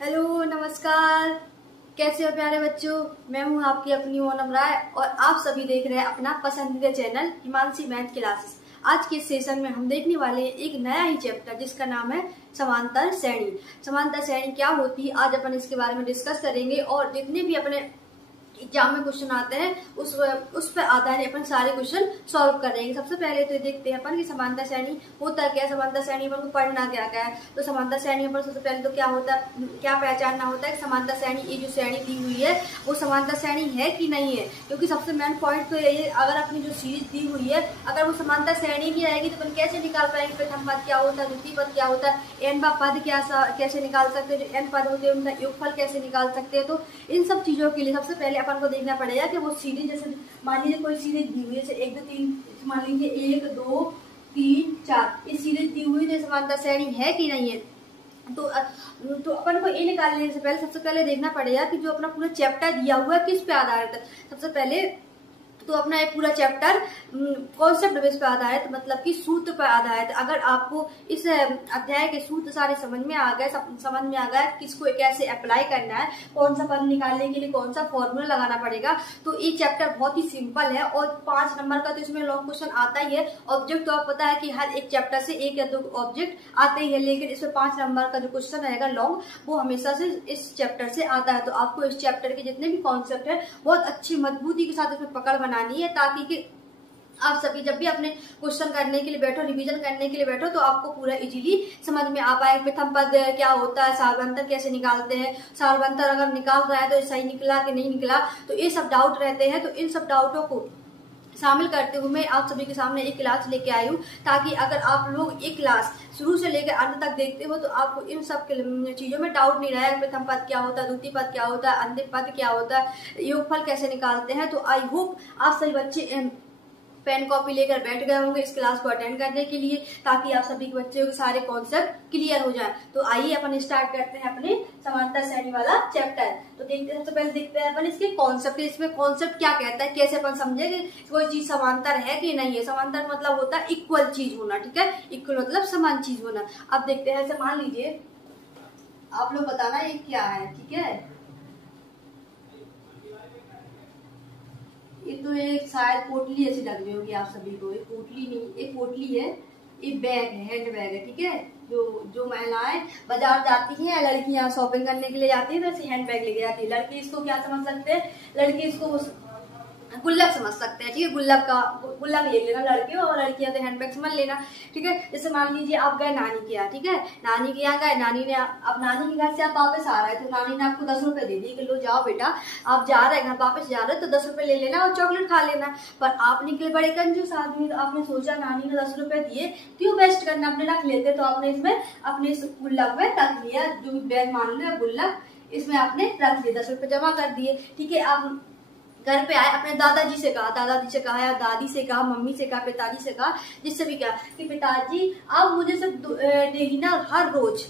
Hello, नमस्कार। कैसे हो प्यारे बच्चों। मैं हूं आपकी अपनी ओनम राय और आप सभी देख रहे हैं अपना पसंदीदा चैनल हिमांशी मैथ क्लासेस। आज के सेशन में हम देखने वाले हैं एक नया ही चैप्टर जिसका नाम है समांतर श्रेणी। समांतर श्रेणी क्या होती है, आज अपन इसके बारे में डिस्कस करेंगे और जितने भी अपने एग्जाम में क्वेश्चन आते हैं उस पर आधारित अपन सारे क्वेश्चन सॉल्व करेंगे। सबसे पहले तो देखते हैं अपन कि समांतर श्रेणी होता क्या है, समांतर श्रेणी अपन को पढ़ना क्या क्या है। तो समांतर श्रेणी पर सबसे पहले तो क्या होता है, क्या पहचानना होता है कि समांतर श्रेणी, ये जो श्रेणी दी हुई है वो समांतर श्रेणी है कि नहीं है। क्योंकि सबसे मेन पॉइंट तो यही है, अगर अपनी जो सीरीज दी हुई है अगर वो समांतर श्रेणी की रहेगी तो अपन कैसे निकाल पाएंगे प्रथम पद क्या होता है, द्वितीय पद क्या होता है, एन बा पद कैसे निकाल सकते हैं, जो एन पद होते हैं उनका योगफल कैसे निकाल सकते हैं। तो इन सब चीजों के लिए सबसे पहले अपन को देखना पड़ेगा कि वो सीरीज, जैसे मान लीजिए कोई सीरीज दी हुई है, जैसे 1 2 3, मान लीजिए 1 2 3 4, ये सीरीज दी हुई है, समांतर श्रेणी है कि नहीं है। तो अपन को ये निकालने से पहले सबसे पहले देखना पड़ेगा कि जो अपना पूरा चैप्टर दिया हुआ है किस पे आधारित है। सबसे पहले तो अपना ये पूरा चैप्टर कॉन्सेप्ट बेस पे आधारित, मतलब कि सूत्र पर आधारित। अगर आपको इस अध्याय के सूत्र सारे समझ में आ गए, किसको कैसे अप्लाई करना है, कौन सा पद निकालने के लिए कौन सा फॉर्मूला लगाना पड़ेगा, तो ये चैप्टर बहुत ही सिंपल है। और 5 नंबर का तो इसमें लॉन्ग क्वेश्चन आता ही है। ऑब्जेक्ट तो आप पता है कि हर एक चैप्टर से 1 या 2 ऑब्जेक्ट आते ही है, लेकिन इसमें 5 नंबर का जो क्वेश्चन रहेगा लॉन्ग, वो हमेशा से इस चैप्टर से आता है। तो आपको इस चैप्टर के जितने भी कॉन्सेप्ट है बहुत अच्छी मजबूती के साथ इसमें पकड़ बनानी है, ताकि कि आप सभी जब भी अपने क्वेश्चन करने के लिए बैठो, रिवीजन करने के लिए बैठो, तो आपको पूरा इजीली समझ में आ पाए। प्रथम पद क्या होता है, सार्वंतर कैसे निकालते हैं, सार्वंतर अगर निकाल रहा है तो सही निकला कि नहीं निकला, तो ये सब डाउट रहते हैं। तो इन सब डाउटों को शामिल करते हुए मैं आप सभी के सामने एक क्लास लेके आई हूँ, ताकि अगर आप लोग एक क्लास शुरू से लेकर अंत तक देखते हो तो आपको इन सब चीजों में डाउट नहीं रहेगा। प्रथम पद क्या होता है, द्वितीय पद क्या होता है, अंतिम पद क्या होता है, योगफल कैसे निकालते हैं। तो आई होप आप सभी बच्चे पेन कॉपी लेकर बैठ गए होंगे इस क्लास को अटेंड करने के लिए, ताकि आप सभी बच्चों के सारे कॉन्सेप्ट क्लियर हो जाए। तो आइए अपन स्टार्ट करते हैं अपने समांतर श्रेणी वाला चैप्टर। तो देखते हैं, सबसे पहले देखते हैं अपन इसके कॉन्सेप्ट, इसमें कॉन्सेप्ट क्या कहता है, कैसे अपन समझे कि कोई चीज समांतर है कि नहीं है। समांतर मतलब होता है इक्वल चीज होना, ठीक है, इक्वल मतलब समान चीज होना। अब देखते हैं, ऐसे मान लीजिए आप लोग बताना ये क्या है, ठीक है। ये तो एक शायद पोटली ऐसी लग रही होगी आप सभी को। एक पोटली नहीं, एक पोटली है, एक बैग है, हैंड बैग है, ठीक है। जो महिलाएं बाजार जाती हैं, लड़कियां शॉपिंग करने के लिए जाती हैं, तो ऐसे हैंड बैग लेके जाती है। लड़की इसको क्या समझ सकते हैं, लड़की इसको गुल्लक समझ सकते हैं, ठीक है। गुल्लक ले लेना लड़के, और लड़कियां तो हैंडबैग समझ लेना, ठीक है। जैसे मान लीजिए आप गए नानी के यहाँ, ठीक है, नानी के यहाँ गए, नानी ने अब नानी के घर से आप वापस आ रहे हैं, तो नानी ने आपको 10 रुपए दे दिए कि लो जाओ बेटा, आप जा रहे हैं घर वापस जा रहे हैं तो 10 रुपए ले लेना और चॉकलेट खा लेना। पर आप निकले बड़े कंजूस आदमी, तो आपने सोचा नानी ने 10 रुपए दिए, क्यों वेस्ट करना, अपने रख लेते। तो आपने इसमें अपने इस गुल्लक में रख लिया, जो बैग मान लो गुल्लक, इसमें आपने रख लिया, 10 रुपए जमा कर दिए, ठीक है। आप घर पे आए, अपने दादाजी से कहा या दादी से कहा, मम्मी से कहा, पिताजी से कहा, जिससे भी कहा कि पिताजी आप मुझे सिर्फ डेली ना हर रोज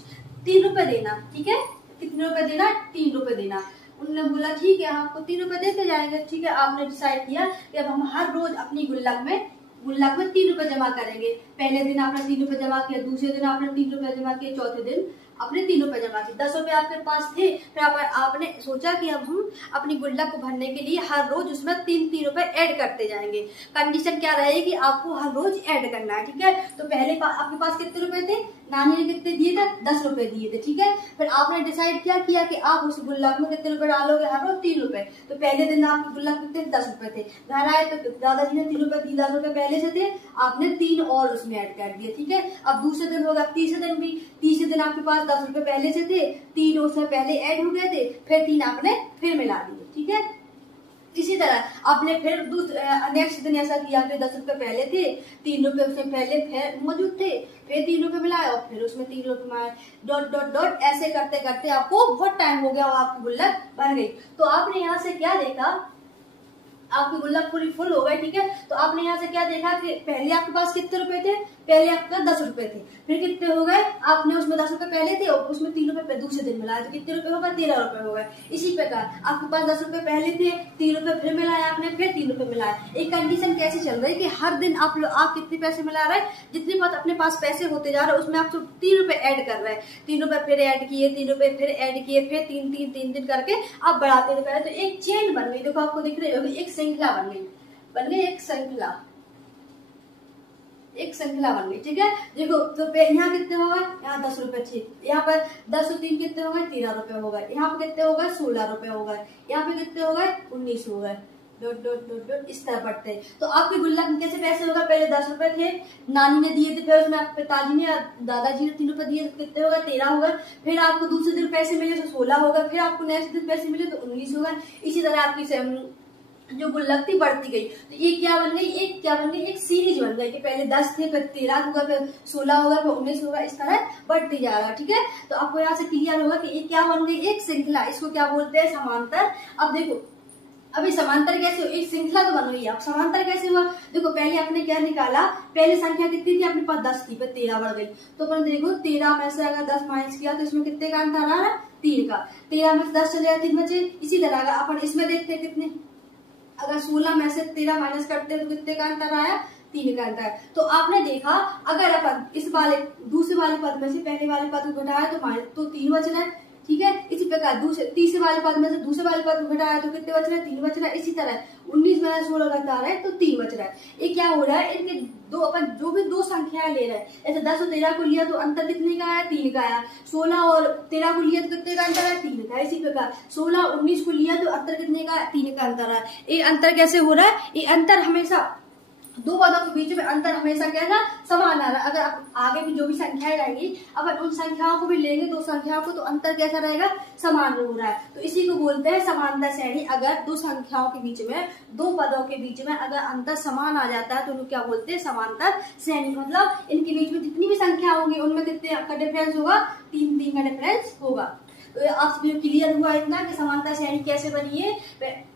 3 रुपए देना, ठीक है। कितने रुपए देना, 3 रुपए देना। उन्होंने बोला ठीक है, हम आपको 3 रुपए देते जाएंगे, ठीक है। आपने डिसाइड किया कि अब हम हर रोज अपनी गुल्लक में 3 रुपए जमा करेंगे। पहले दिन आपने 3 रुपए जमा किया, दूसरे दिन आपने 3 रुपए जमा किए, चौथे दिन आपने 3 रुपए जमा किए, 10 रुपए आपके पास थे। फिर आपने सोचा कि अब हम अपनी गुल्लक को भरने के लिए हर रोज उसमें 3 रुपए ऐड करते जाएंगे। कंडीशन क्या रहेगी, आपको हर रोज ऐड करना है, ठीक है। तो पहले आपके पास कितने रुपए थे, नानी ने कितने दिए थे, 10 रुपए दिए थे, ठीक है। फिर आपने डिसाइड क्या किया कि आप उस गुल्लक में कितने रुपए डालोगे, हर रोज 3 रुपए। तो पहले दिन आपके गुल्लक कितने, 10 रुपए थे। घर आए तो दादाजी ने 3 रुपए दिए, 10 रुपए पहले से थे, आपने 3 और उसमें ऐड कर दिए, ठीक है। अब दूसरे दिन होगा, तीसरे दिन भी, तीसरे दिन आपके पास 10 रुपए पहले से थे, 3 उसमें पहले ऐड हो गए थे, फिर 3 आपने फिर मिला दिए, ठीक है। इसी तरह आपने फिर नेक्स्ट दिन ऐसा किया कि 10 रुपए पहले थे, 3 रुपए उसमें पहले मौजूद थे, फिर 3 रुपए मिलाए और फिर उसमें 3 रुपए मिलाए, डॉट डॉट डॉट ऐसे करते करते आपको बहुत टाइम हो गया और आपकी गुल्लक बन गई। तो आपने यहाँ से क्या देखा, आपकी गुल्लक पूरी फुल हो गई, ठीक है। तो आपने यहाँ से क्या देखा कि पहले आपके पास कितने रुपए थे, पहले आपका 10 रुपए थे, फिर कितने हो गए, आपने उसमें 10 रुपए पहले थे और उसमें 3 रुपए दूसरे दिन मिलाया तो कितने रुपए होगा, 13 रुपए हो गए। इसी प्रकार आपके पास 10 रुपए पहले थे, 3 रुपए फिर मिलाया आपने, फिर 3 रुपए मिलाया। एक कंडीशन कैसे चल रही है कि हर दिन आप कितने पैसे मिला रहे हैं, जितने बात अपने पास पैसे होते जा रहे हैं उसमें आप 3 रुपए ऐड कर रहे हैं, 3 रुपए फिर ऐड किए, 3 रुपए फिर ऐड किए, फिर 3 करके आप बढ़ाते रुपए। तो एक चेन बन गई, देखो आपको दिख रही होगी, एक श्रृंखला बन गई, एक श्रृंखला बन गई। ठीक है, देखो तो यहाँ कितने हो गए, यहाँ 10 रुपए थे, यहाँ पर 10 और 3 कितने हो गए, 13 रुपए हो गए, यहाँ पे कितने हो गए, 16 रुपए हो गए, यहाँ पे कितने हो गए, 19 हो गए, डॉट डॉट डॉट डॉट इस तरह पढ़ते हैं। तो आपके गुल्लक में कैसे पैसे होगा, पहले 10 रुपए थे, नानी ने दिए थे, फिर उसमें पिताजी ने दादाजी ने 3 रुपए दिए तो कितने हो गए, 13 हो गए, फिर आपको दूसरे दिन पैसे मिले तो 16 हो गए, फिर आपको नेक्स्ट दिन पैसे मिले तो 19 हो गए। इसी तरह आपकी जो गुल्लक थी बढ़ती गई। तो ये क्या बन गई, एक सीरीज बन गई कि पहले 10 थे, फिर 13 होगा, फिर 16 होगा, फिर 19 होगा, इस तरह बढ़ती जाएगा। ठीक है, तो आपको यहाँ से क्लियर होगा कि ये क्या बन गई, एक श्रृंखला, इसको क्या बोलते हैं, समांतर। अब देखो अभी समांतर कैसे, एक श्रृंखला तो बन रही है, अब समांतर कैसे हुआ, देखो पहले आपने क्या निकाला, पहले संख्या कितनी थी अपने पास, 10 थी, फिर 13 बढ़ गई। तो अपन देखो 13 में से अगर 10 माइनस किया तो इसमें कितने का अंतर आ रहा है, 3 का, 13 में से 10 चले जाए 3 बचे। इसी तरह का अपन इसमें देखते हैं कितने, अगर 16 में से 13 माइनस करते हैं तो कितने का अंतर आया, 3 का अंतर। तो आपने देखा अगर अपन इस वाले दूसरे वाले पद में से पहले वाले पद को घटाया तो 3 बच रहा है। ठीक है, इसी प्रकार तीसरे वाले पद में से दूसरे वाले पद को घटाया तो कितने बच रहा है, 3 बच रहा है। इसी तरह 19 में 16 घटा रहे हैं तो 3 बच रहा है। ये क्या हो रहा है, इनके दो अपन जो भी दो संख्याएं ले रहे हैं, जैसे 10 और 13 को लिया तो अंतर कितने का आया, 3 का आया। 16 और 13 को लिया तो कितने का अंतर है, 3 का। इसी प्रकार 16 और 19 को लिया तो अंतर कितने का, 3 का अंतर है। ये अंतर कैसे हो रहा है, ये अंतर हमेशा दो पदों के बीच में अंतर हमेशा कैसा समान आ रहा है। अगर आप आगे भी जो भी संख्याएं रहेंगी अगर उन संख्याओं को भी लेंगे, दो संख्याओं को, तो अंतर कैसा रहेगा, समान हो रहा है। तो इसी को बोलते हैं समांतर श्रेणी। अगर दो संख्याओं के बीच में, दो पदों के बीच में अगर अंतर समान आ जाता है तो उनको क्या बोलते हैं, समांतर श्रेणी। मतलब इनके बीच में जितनी भी संख्या होंगी उनमें कितने का डिफरेंस होगा, 3 का डिफरेंस होगा। तो आप सभी क्लियर हुआ इतना कि समांतर श्रेणी कैसे बनी है,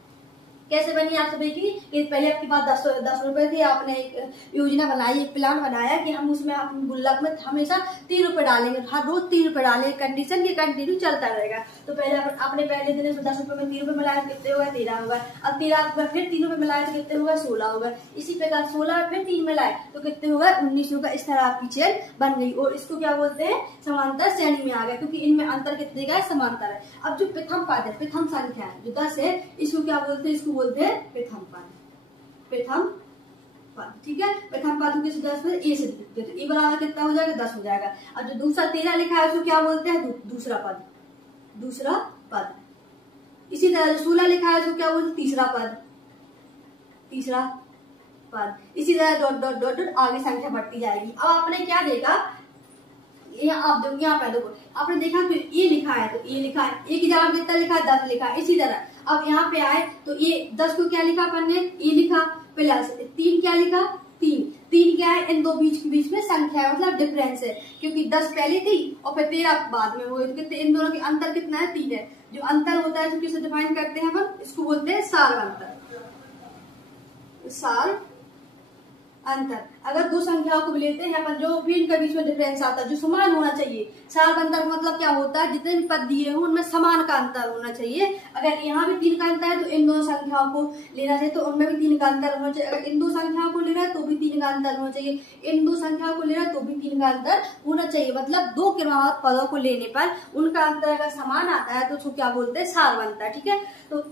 कैसे बनी आप सभी की। पहले आपके पास 10 रुपए थे, आपने एक योजना बनाई, एक प्लान बनाया कि हम उसमें अपने गुल्लक में हमेशा 3 रुपए डालेंगे, हर रोज 3 रुपए डालेंगे, कंडीशन की कंटिन्यू चलता रहेगा। तो पहले आपने पहले दिन 10 रुपए में 3 रुपए मिलाया तो कितने होगा, 13 होगा। अब 13 रुपए फिर 3 रुपए मिलाए तो कितने होगा, 16 होगा। इसी प्रकार 16 फिर 3 मिलाए तो कितने होगा, 19 होगा। इस तरह आपकी चेन बन गई और इसको क्या बोलते हैं, समांतर श्रेणी में आ गया, क्योंकि इनमें अंतर कितने का है, समांतर है। अब जो प्रथम पद है, प्रथम संख्या है जो 10 है, इसको क्या बोलते हैं, इसको बोलते हैं प्रथम पद, प्रथम पद। ठीक है, प्रथम पद को 10 में ए से लिखते हैं तो ए बराबर कितना हो जाएगा, 10 हो जाएगा। अब जो दूसरा 13 लिखा है उसको क्या बोलते हैं, दूसरा पद, दूसरा पद। इसी तरह जो 16 लिखा है उसको क्या बोलते हैं, तीसरा पद, तीसरा पद। इसी तरह डॉट डॉट डॉट डॉट आगे संख्या बढ़ती जाएगी। अब आपने क्या देखा, यहाँ पे देखो आपने देखा कि ये लिखा है तो ये लिखा है, ए की जगह कितना लिखा है, 10 लिखा है। इसी तरह अब यहाँ पे आए तो ये 10 को क्या लिखा अपन ने, ये लिखा, प्लस 3 क्या लिखा, 3 क्या है, इन दो बीच में संख्या है, मतलब डिफरेंस है, क्योंकि 10 पहले थी और फिर 13 बाद में हुए तो कितने, इन दोनों के अंतर कितना है, 3 है। जो अंतर होता है तो किसे डिफाइन करते हैं अपन, इसको बोलते हैं सार अंतर, सार अंतर। अगर दो संख्याओं को भी लेते हैं अपन, जो भी इनका बीच में डिफरेंस आता है जो समान होना चाहिए। सार अंतर मतलब क्या होता है, जितने भी पद दिए हों उनमें समान का अंतर होना चाहिए। अगर यहाँ भी 3 का अंतर है तो इन दोनों संख्याओं को लेना चाहिए तो उनमें भी 3 का अंतर होना चाहिए। अगर इन दो संख्याओं को ले रहा है तो भी 3 का अंतर होना चाहिए, इन दो संख्याओं को ले रहा है तो भी 3 का अंतर होना चाहिए। मतलब दो क्रमवार पदों को लेने पर उनका अंतर अगर समान आता है तो उसको क्या बोलते हैं, सार बनता है। ठीक है, तो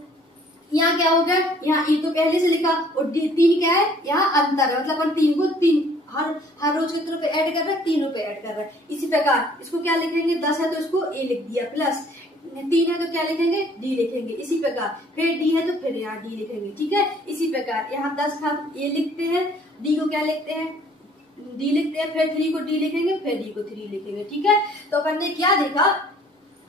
यहाँ क्या हो गया, यहाँ ई तो पहले से लिखा और 3 क्या है, यहाँ अंतर है, मतलब अपन 3 को 3 हर रोज कितने रुपए ऐड कर रहे हैं, 3 रुपए ऐड कर रहे हैं। इसी प्रकार इसको क्या लिखेंगे, 10 है तो इसको ए लिख दिया, प्लस 3 है तो क्या लिखेंगे, डी लिखेंगे। इसी प्रकार फिर डी है तो फिर यहाँ डी लिखेंगे। ठीक है, इसी प्रकार यहाँ 10 था ए लिखते हैं, डी को क्या लिखते हैं, डी लिखते हैं, फिर 3 को डी लिखेंगे, फिर डी को 3 लिखेंगे। ठीक है, तो अपन ने क्या देखा,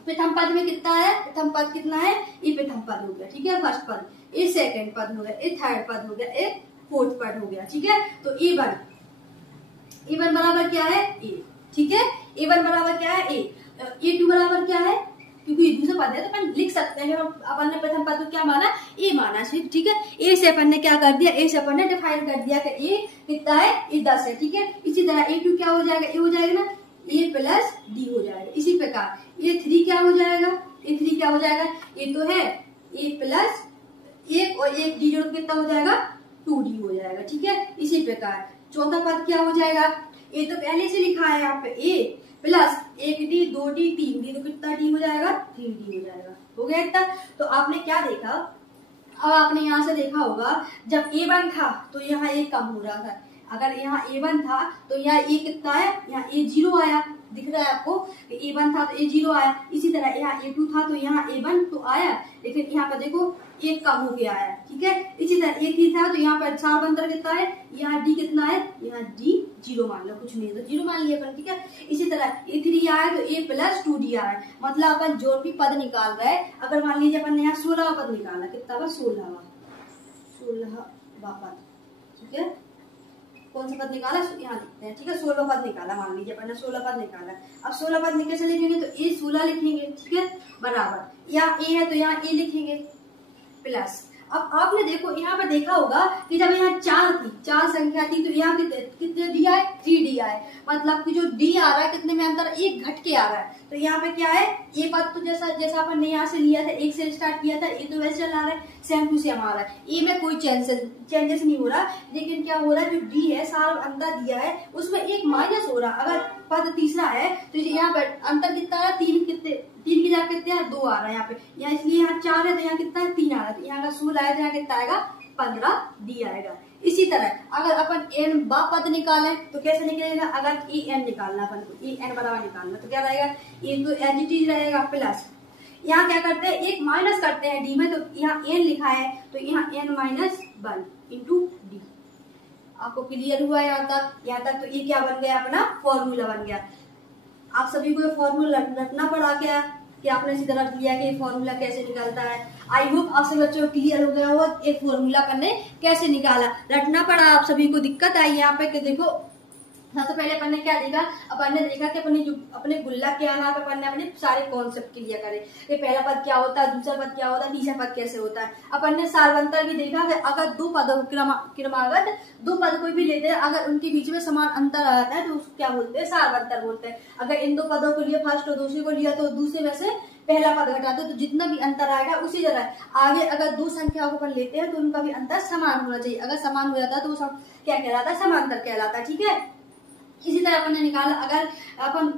प्रथम पद में कितना है, प्रथम पद कितना है, ये प्रथम पद हो गया। ठीक है, फर्स्ट पद, ये सेकंड पद हो गया, ये थर्ड पद हो गया, ये फोर्थ पद हो गया। ठीक है, तो ए1 बराबर क्या है, ए। ठीक है, ए1 बराबर क्या है, ए2 बराबर क्या है, क्योंकि ये दूसरा पद है तो अपन लिख सकते हैं। अपन ने प्रथम पद को क्या माना, ए माना, ठीक है। ए से अपन ने क्या कर दिया, ए से अपन ने डिफाइन कर दिया कि ए कितना है, ए 10 है, ठीक है। इसी तरह A2 क्या हो जाएगा, ए हो जाएगा ना, A प्लस डी हो जाएगा। इसी प्रकार A3 क्या हो जाएगा, A3 क्या हो जाएगा, ए तो है A प्लस 1 और 1 डी जोड़ कितना हो जाएगा, 2D हो जाएगा, ठीक है। इसी प्रकार चौथा पद क्या हो जाएगा, ए तो पहले से लिखा है यहाँ पे, ए प्लस 1D 2D 3D तो कितना डी हो जाएगा, 3D हो जाएगा। हो गया इतना। तो आपने क्या देखा, अब आपने यहाँ से देखा होगा जब A1 था तो यहाँ A कम हो रहा था। अगर यहाँ A1 था तो यहाँ A कितना है, यहाँ A 0 आया, दिख रहा है आपको, A1 था तो A 0 आया। इसी तरह यहाँ A2 था तो यहाँ A1 तो आया, लेकिन यहाँ पर देखो A कम हो गया है, ठीक है। इसी तरह A3 था तो यहाँ पर सार अंतर कितना है, यहाँ D कितना है, यहाँ D 0 मान लो, कुछ नहीं है तो 0 मान लिया अपन, ठीक है। इसी तरह A3 आया तो A प्लस 2D आया, मतलब अपन जो भी पद निकाल रहे हैं, अगर मान लीजिए अपन ने यहाँ 16वां पद निकाला, कितना हुआ, 16वां पद, ठीक है। कौन सा पद निकाला, यहाँ लिखते हैं, ठीक है। 16वां पद निकाला, मान लीजिए अपन ने 16 पद निकाला। अब 16 पद कैसे लिखेंगे, तो A 16 लिखेंगे, ठीक है, बराबर यहाँ A है तो यहाँ A लिखेंगे प्लस। अब आपने देखो यहाँ पर देखा होगा कि जब यहाँ 4 संख्या थी तो यहाँ कितने डी आए, 3D आए, मतलब कि जो डी आ रहा है कितने में अंतर, एक घट के आ रहा है। तो यहाँ पे क्या है, ये पद तो जैसा अपन ने यहाँ से लिया था, एक से स्टार्ट किया था, ये तो वैसे चला रहा है, सेम टू सेम आ रहा है, ए में कोई चेंजेस नहीं हो रहा। लेकिन क्या हो रहा है, जो डी है सारा अंतर दिया है उसमें एक माइनस हो रहा। अगर पद तीसरा है तो यहाँ पर अंतर कितना आ रहा है, 3 की जगह कितने 2 आ रहा है यहाँ पे, यहाँ इसलिए यहाँ 4 है तो यहाँ कितना है, 3 आ रहा है। तो यहाँ का 16 है तो यहाँ कितना आएगा, 15 डी आएगा। इसी तरह अगर अपन एन बा पद निकालें तो कैसे निकलेगा, अगर ई एन निकालना अपन को, ई एन बराबर निकालना तो क्या रहेगा, ये तो एच रहेगा प्लस, यहाँ क्या करते हैं, एक माइनस करते हैं डी में, तो यहाँ एन लिखा है तो यहाँ एन माइनस 1 इंटू डी। आपको क्लियर हुआ यहाँ तक तो ये क्या बन गया, अपना फॉर्मूला बन गया। आप सभी को फॉर्मूला रटना पड़ा क्या, कि आपने इसी तरह लिया कि फॉर्मूला कैसे निकलता है। आई होप आप सभी बच्चों को क्लियर हो गया होगा एक फॉर्मूला करने कैसे निकाला, रटना पड़ा आप सभी को। दिक्कत आई यहाँ पे कि देखो सबसे पहले अपन ने क्या देखा, अपन ने देखा कि अपने गुल्ला के आधार पर अपन ने अपने सारे कॉन्सेप्ट क्लियर करे कि पहला पद क्या होता है, दूसरा पद क्या होता है, तीसरा पद कैसे होता है। अपन ने सारवंतर भी देखा कि अगर दो पदों क्रमागत दो पद कोई भी लेते हैं, अगर उनके बीच में समान अंतर आ जाता है तो उसको क्या बोलते हैं, सारवंतर बोलते हैं। अगर इन दो पदों को लिया फर्स्ट और दूसरे को लिया तो दूसरे में से पहला पद घटाते तो जितना भी अंतर आएगा उसी तरह आगे अगर दो संख्याओं को अपन लेते हैं तो उनका भी अंतर समान होना चाहिए। अगर समान हो जाता है तो वो क्या कहलाता है, समांतर कहलाता है, ठीक है। इसी तरह अपन ने निकाला, अगर अपन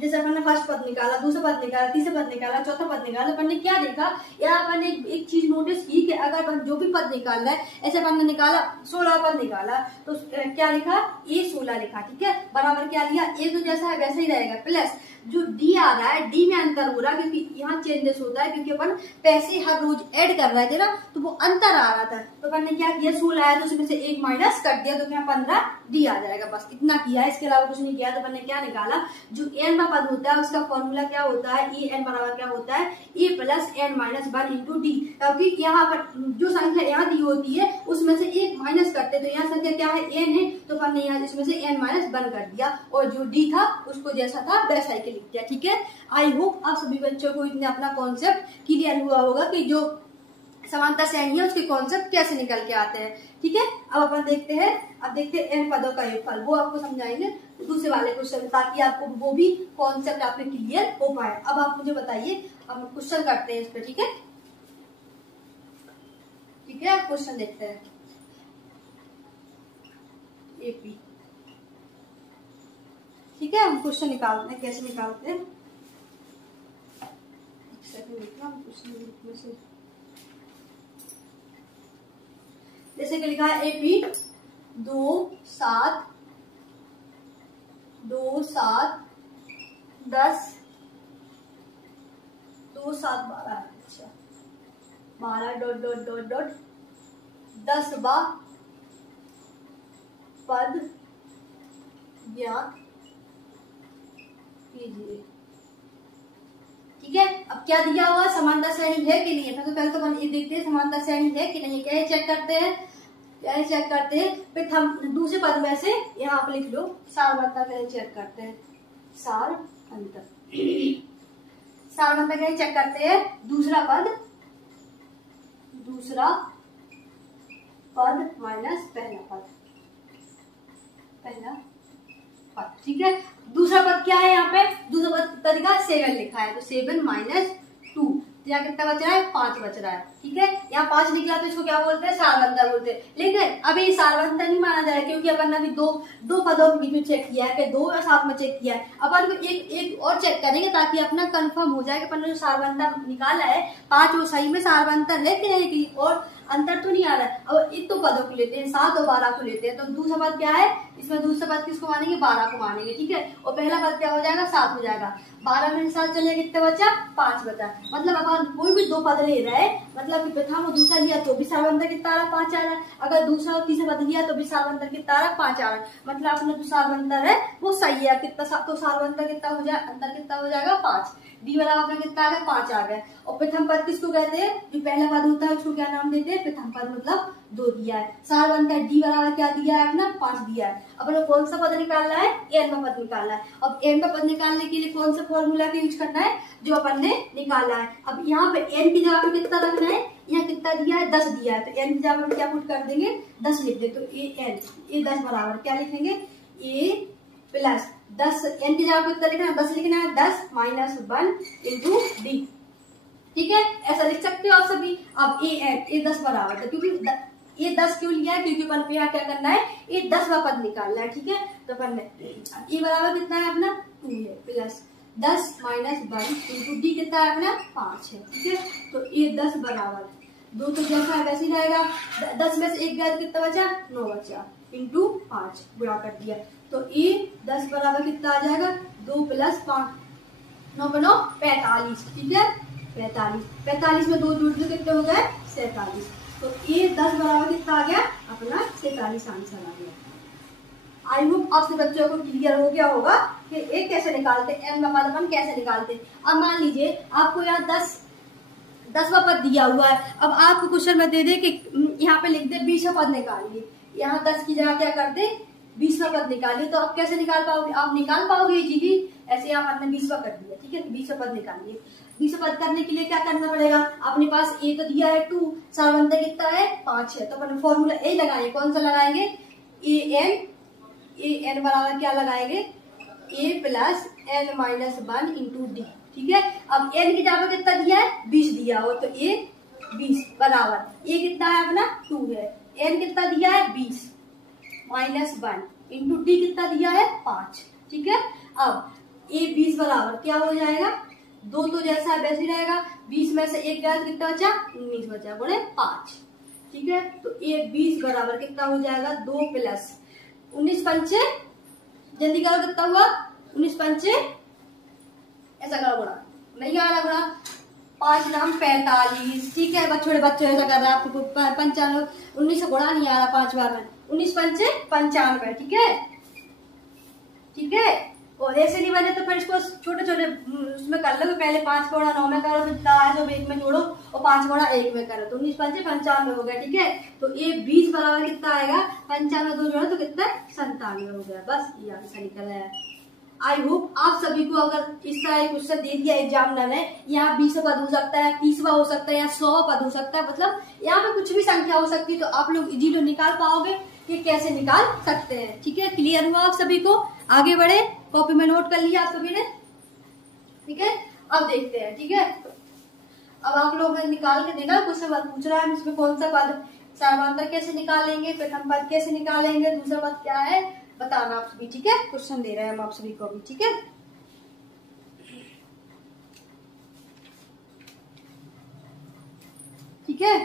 जैसे अपन ने फर्स्ट पद निकाला, दूसरा पद निकाला, तीसरा पद निकाला, चौथा पद निकाला, अपन ने क्या देखा, या अपन ने एक चीज नोटिस की कि अगर अपन जो भी पद निकाल रहा है, ऐसे अपन ने निकाला 16 पद निकाला तो क्या लिखा, ए 16 लिखा, ठीक है, बराबर क्या लिया, ए तो जैसा है वैसे ही रहेगा प्लस जो डी आ रहा है, डी में अंतर हो रहा है क्योंकि यहाँ चेंजेस होता है, क्योंकि अपन पैसे हर रोज ऐड कर रहे थे ना, तो वो अंतर आ रहा था। तो अपन ने क्या किया, 16 आया तो उसमें से एक माइनस कर दिया तो क्या 15 डी आ जाएगा, बस इतना किया, इसके अलावा कुछ नहीं किया। तो अपन ने क्या निकाला, जो एन का पद होता है उसका फॉर्मूला क्या होता है, ई एन बराबर क्या होता है, a plus n minus 1 into d. क्योंकि यहाँ पर जो संख्या यहाँ दी होती है उसमें से एक माइनस करते, तो यहाँ संख्या क्या है, एन है, तो अपन ने यहाँ इसमें से एन माइनस 1 कर दिया और जो डी था उसको जैसा था वैसा ही लिख दिया, ठीक है। आई होप आप सभी बच्चों को इतने अपना कॉन्सेप्ट क्लियर हुआ होगा कि जो समानता श्रेणी है उसके कॉन्सेप्ट कैसे निकल के आते हैं, ठीक है। अब अपन देखते हैं, अब देखते हैं एन पदों का योगफल, वो आपको समझाएंगे दूसरे वाले क्वेश्चन, ताकि आपको वो भी कॉन्सेप्ट आपके क्लियर हो पाए। अब आप मुझे बताइए, अब हम क्वेश्चन करते हैं इस पर, ठीक है, ठीक है। आप क्वेश्चन देखते हैं, एपी, ठीक है। हम क्वेश्चन निकालते हैं, कैसे निकालते हैं, जैसे कि लिखा है एपी 2 7 2 7 10 2 7 12, अच्छा 12 डॉट डॉट डॉट डॉट 10 बा पद ज्ञात कीजिए, ठीक है। अब क्या दिया हुआ, समानता श्रेणी है कि नहीं है, तो पहले तो हम ये देखते हैं समानता श्रेणी है कि नहीं, क्या चेक करते हैं, क्या चेक करते हैं, फिर हम दूसरे पद में से यहाँ आप लिख लो सारवंतर, चेक करते हैं सार अंतर। सारवंतर क्या चेक करते हैं, दूसरा पद माइनस पहला पद, ठीक है। दूसरा पद क्या है यहाँ पे, दूसरा पद तरीका 7 लिखा है, तो 7 माइनस 2, तो यहाँ कितना बच रहा है, 5 बच रहा है, ठीक है। यहाँ 5 निकला तो इसको क्या बोलते हैं, सारवंतर बोलते हैं। लेकिन अभी सारवंतर नहीं माना जाए, क्योंकि अपन ने अभी दो पदों के बीच में चेक किया है, कि 2 और 7 में चेक किया है। अपन को एक और चेक करेंगे ताकि अपना कंफर्म हो जाए कि अपन ने जो सारवंतर निकाला है 5 वो सही में सारवंतर है कि नहीं, कि और अंतर तो नहीं आ रहा है। अब एक तो पदों को लेते हैं, 7 और 12 को लेते हैं, तो दूसरा पद क्या है, इसमें दूसरा पद किसको मानेंगे, 12 को मानेंगे, ठीक है। और पहला पद क्या हो जाएगा, 7 हो जाएगा। 12 में 7 चले, कितने बचा, 5 बचा। मतलब अपन कोई भी 2 पद ले रहे हैं, मतलब प्रथम और दूसरा लिया तो भी सारवंतर कितना आ रहा है, 5 आ रहा है। अगर दूसरा और तीसरा पद लिया तो भी सारवंतर कितना आ रहा है, 5 आ रहा है। मतलब अपना जो सारवंतर है वो सही है। कितना, तो सारवंतर कितना हो जाए, अंतर कितना हो जाएगा, 5। डी वाला अपना कितना आ गया, 5 आ गया। और प्रथम पद किसको कहते हैं, जो पहला पद होता है उसको क्या नाम देते हैं, प्रथम पद, मतलब 2 दिया है। सारवंतर डी वाला क्या दिया है, अपना 5 दिया है। अब हमें कौन सा पद निकालना है, n पद निकालना है। अब n पद निकालने के लिए कौन सा फॉर्मूला का यूज करना है, जो अपन ने निकाला है। अब यहाँ पे n की जगह पे कितना रखना है, यहाँ कितना दिया है, 10 दिया है, तो n की जगह पे क्या पुट कर देंगे, 10 लिख दे। तो ए 10 बराबर क्या लिखेंगे, a प्लस 10, n की जगह पे कितना लिखना है, 10 लिखना है, 10 माइनस 1 इंटू डी, ठीक है। ऐसा लिख सकते हो आप सभी। अब ए 10 बराबर है, क्योंकि ये 10 क्यों लिया है, क्योंकि अपन को यहाँ क्या करना है, ये 10वां पद निकालना है, ठीक है। तो अपन ए बराबर कितना है अपना, 2 है, प्लस 10 माइनस 1 इंटू डी कितना है अपना, 5 है, ठीक है। तो ये 10 बराबर 2 तो जैसा है वैसे ही रहेगा। 10 में से 1 गया कितना बचा, 9 बचा, इंटू 5 गुणा कर दिया। तो ये 10 बराबर कितना आ जाएगा, 2 प्लस 5, 9 × 9 45, ठीक है। 45 में 2 जोड़ दो, कितने हो गए, 47। तो ये 10 बराबर कितना आ गया, अपना 47 आंसर आ गया। आई होप आपके बच्चों को क्लियर हो गया होगा कि एक कैसे निकालते, n का पद अपन कैसे निकालते। अब मान लीजिए आपको यहाँ 10वां पद दिया हुआ है। अब आपको क्वेश्चन में दे दे कि यहाँ पे लिख दे 20वां पद निकालिए, यहाँ 10 की जगह क्या कर दे, 20वां पद निकालिए। तो आप कैसे निकाल पाओगे, आप निकाल पाओगे जी, ऐसे आप आपने 20वां कर दिया, ठीक है। 20वां पद निकालिए। 20वां पद करने के लिए क्या करना पड़ेगा, अपने पास ए तो दिया है 2, सारवंतर कितना है, 5 है, तो अपन फॉर्मूला ए लगाएंगे। कौन सा लगाएंगे, ए एन बराबर क्या लगाएंगे, a plus n minus 1 into d, ठीक है। अब n की जगह कितना दिया है, 20 दिया हो, तो ए 20 बराबर ए कितना है अपना, 2 है, n कितना दिया है, 20 माइनस 1 इंटू डी कितना दिया है, 5, ठीक है। अब ए 20 बराबर क्या हो जाएगा, 2 तो जैसा है वैसे ही रहेगा। 20 में से 1 गया तो कितना बचा, 19 बचा, बोले 5, ठीक है। तो ए 20 बराबर कितना हो जाएगा, 2 प्लस 19 पंचे, जल्दी करो कितना हुआ, 19 पंचे, ऐसा करो गुणा, नहीं आ रहा गुणा, 5 नाम 45, ठीक है। छोटे बच्चों ऐसा कर रहा है, आपको 95, 19 से गुणा नहीं आ रहा 5 बार में, 19 पंचे 95, ठीक है, ठीक है। और ऐसे नहीं बने तो फिर इसको छोटे छोटे उसमें कर लो, पहले 5 गुणा 9 में करो, फिर 4 1 में जोड़ो और 5 गुणा 1 में करो, तो 19 पंचे 95 हो गया, ठीक है। तो ये 20 बराबर कितना आएगा, 95 2 जोड़ो तो कितना, 97 हो गया। बस ये आंसर निकल आया। आई होप आप सभी को अगर इस तरह क्वेश्चन दे दिया एग्जामिनर ने, यहाँ 20 पद हो सकता है, 30वां हो सकता है, या 100 पद हो सकता है, मतलब यहाँ पे कुछ भी संख्या हो सकती है, तो आप लोग इजीली निकाल पाओगे कि कैसे निकाल सकते हैं, ठीक है। क्लियर हुआ आप सभी को, आगे बढ़े, कॉपी में नोट कर लिया आप सभी ने, ठीक है। अब देखते हैं, ठीक है। अब आप लोग ने निकाल के देना, क्वेश्चन पूछ रहा है इसमें कौन सा पद, सारवंतर कैसे निकालेंगे, प्रथम पद कैसे निकालेंगे, दूसरा पद क्या है बताना आप सभी, ठीक है। क्वेश्चन दे रहे हैं हम आप सभी को भी, ठीक है। ठीक है,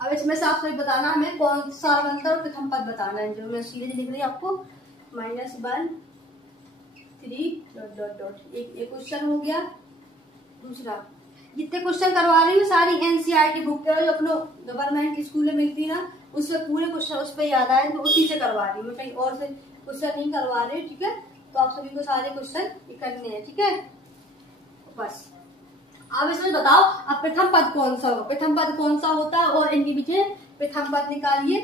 अब इसमें से आप सभी बताना हमें कौन सारवंतर और प्रथम पद बताना है, जो मैं सीधे लिख रही हूँ आपको, -1 3 ... एक क्वेश्चन हो गया। दूसरा, जितने क्वेश्चन करवा रही हूँ सारी एनसीईआरटी बुक के जो अपने गवर्नमेंट स्कूल में मिलती है ना, उससे पूरे क्वेश्चन उस पर याद आए, तो उसी से करवा रही हूँ, मैं कहीं और से क्वेश्चन नहीं करवा रही हूँ, ठीक है। तो आप सभी को सारे क्वेश्चन करने हैं, ठीक है। बस आप इसमें बताओ, अब प्रथम पद कौन सा होगा, प्रथम पद कौन सा होता है, और इनके पीछे प्रथम पद निकालिए,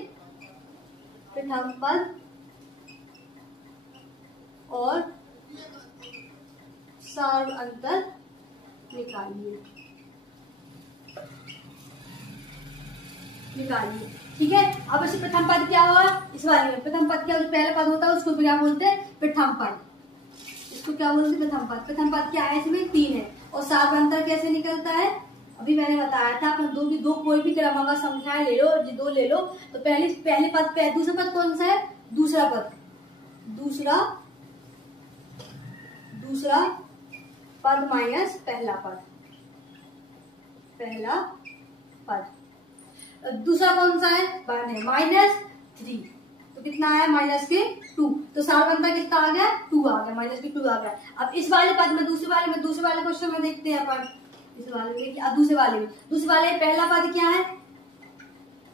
प्रथम पद और सार्व अंतर निकालिए। ठीक है। अब इसे प्रथम पद क्या हुआ, इस वाले में प्रथम पद क्या, पहला पद होता है उसको क्या बोलते हैं, प्रथम पद। इसको क्या बोलते हैं, प्रथम पद। प्रथम पद क्या है, इसमें 3 है। और सार्व अंतर कैसे निकलता है, अभी मैंने बताया था, अपन दो कोई भी क्रमांक संख्याएं ले लो, 2 ले लो, तो पहले पद पे दूसरा पद कौन सा है, दूसरा पद माइनस पहला पद। दूसरा कौन सा है, 1 है, -3, तो कितना आया, -2। तो सार्व अंतर कितना आ गया, 2 आ गया, -2 आ गया। अब इस वाले पद में दूसरे वाले क्वेश्चन में देखते हैं अपन, इस वाले में, दूसरे वाले में पहला पद क्या है,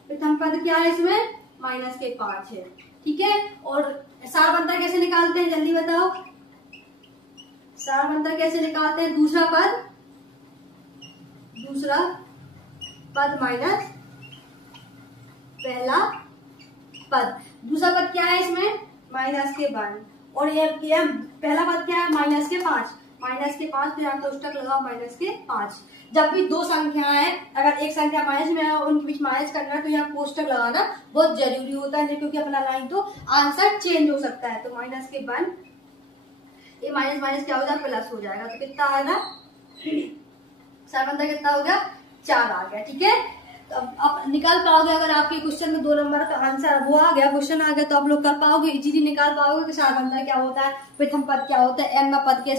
प्रथम पद क्या है, इसमें -5 है। ठीक है। और सार्व अंतर कैसे निकालते हैं, जल्दी बताओ, सार्व अंतर कैसे निकालते हैं, दूसरा पद माइनस पहला पद। दूसरा पद क्या है इसमें, -1, और ये पहला पद क्या है, -5, फिर आप कोष्टक लगाओ -5। जब भी 2 संख्या है, अगर एक संख्या माइनस में है उनके बीच माइनस करना है, तो यहाँ कोष्टक लगाना बहुत जरूरी होता है, क्योंकि अपना लाइन तो आंसर चेंज हो सकता है। तो -1, ये माइनस क्या हो जाएगा, प्लस हो जाएगा, तो कितना आएगा, सार्व अंतर कितना हो गया, 4 आ गया। ठीक है। तो अब आप निकाल पाओगे, अगर आपके क्वेश्चन में 2 नंबर का आंसर वो आ गया, क्वेश्चन आ गया, तो आप लोग कर पाओगे, इजीली निकाल पाओगे कि सार्व अंतर क्या होता है, प्रथम पद क्या होता है, एम पद कैसे